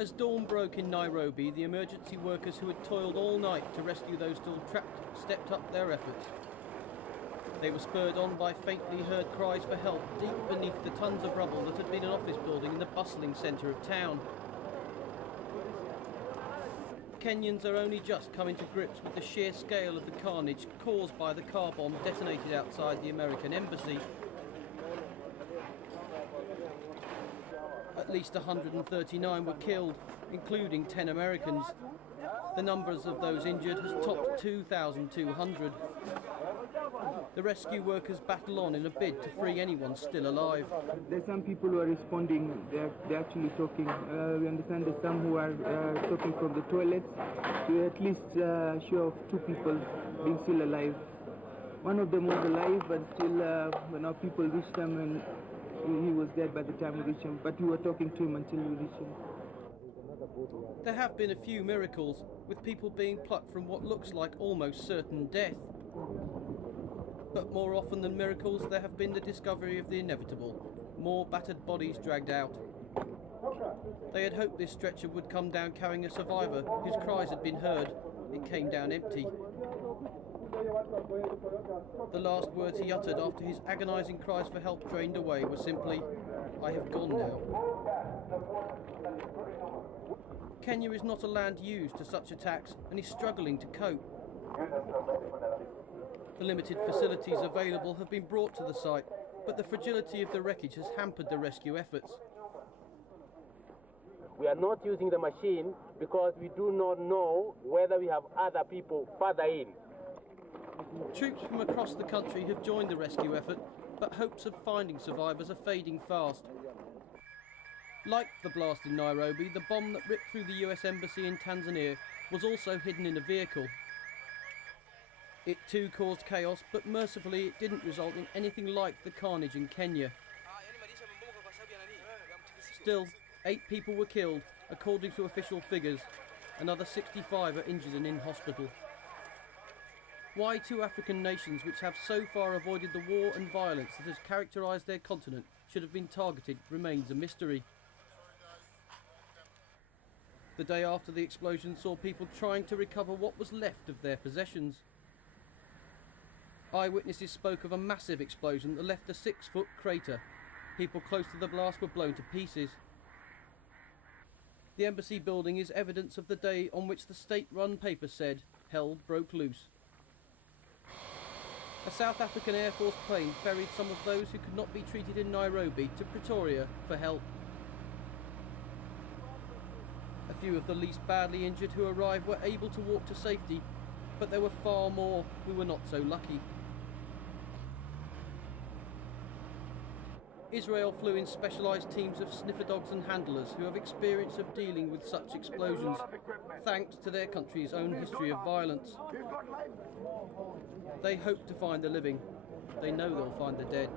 As dawn broke in Nairobi, the emergency workers who had toiled all night to rescue those still trapped stepped up their efforts. They were spurred on by faintly heard cries for help deep beneath the tons of rubble that had been an office building in the bustling centre of town. Kenyans are only just coming to grips with the sheer scale of the carnage caused by the car bomb detonated outside the American embassy. At least 139 were killed, including 10 Americans. The numbers of those injured has topped 2,200. The rescue workers battle on in a bid to free anyone still alive. There's some people who are responding, they're actually talking. We understand there's some who are talking from the toilets. We at least sure of 2 people being still alive. One of them was alive, but still when our people reached him, and he was dead by the time we reached him. But we were talking to him until we reached him. There have been a few miracles, with people being plucked from what looks like almost certain death. But more often than miracles, there have been the discovery of the inevitable. More battered bodies dragged out. They had hoped this stretcher would come down carrying a survivor whose cries had been heard. It came down empty. The last words he uttered after his agonising cries for help drained away were simply, "I have gone now." Kenya is not a land used to such attacks and is struggling to cope. The limited facilities available have been brought to the site, but the fragility of the wreckage has hampered the rescue efforts. We are not using the machine because we do not know whether we have other people further in. Troops from across the country have joined the rescue effort, but hopes of finding survivors are fading fast. Like the blast in Nairobi, the bomb that ripped through the US Embassy in Tanzania was also hidden in a vehicle. It too caused chaos, but mercifully it didn't result in anything like the carnage in Kenya. Still, 8 people were killed, according to official figures. Another 65 are injured and in hospital. Why 2 African nations which have so far avoided the war and violence that has characterised their continent should have been targeted remains a mystery. The day after the explosion saw people trying to recover what was left of their possessions. Eyewitnesses spoke of a massive explosion that left a 6-foot crater. People close to the blast were blown to pieces. The embassy building is evidence of the day on which the state-run paper said, "Hell broke loose." A South African Air Force plane ferried some of those who could not be treated in Nairobi to Pretoria for help. A few of the least badly injured who arrived were able to walk to safety, but there were far more who were not so lucky. Israel flew in specialised teams of sniffer dogs and handlers who have experience of dealing with such explosions, thanks to their country's own history of violence. They hope to find the living. They know they'll find the dead.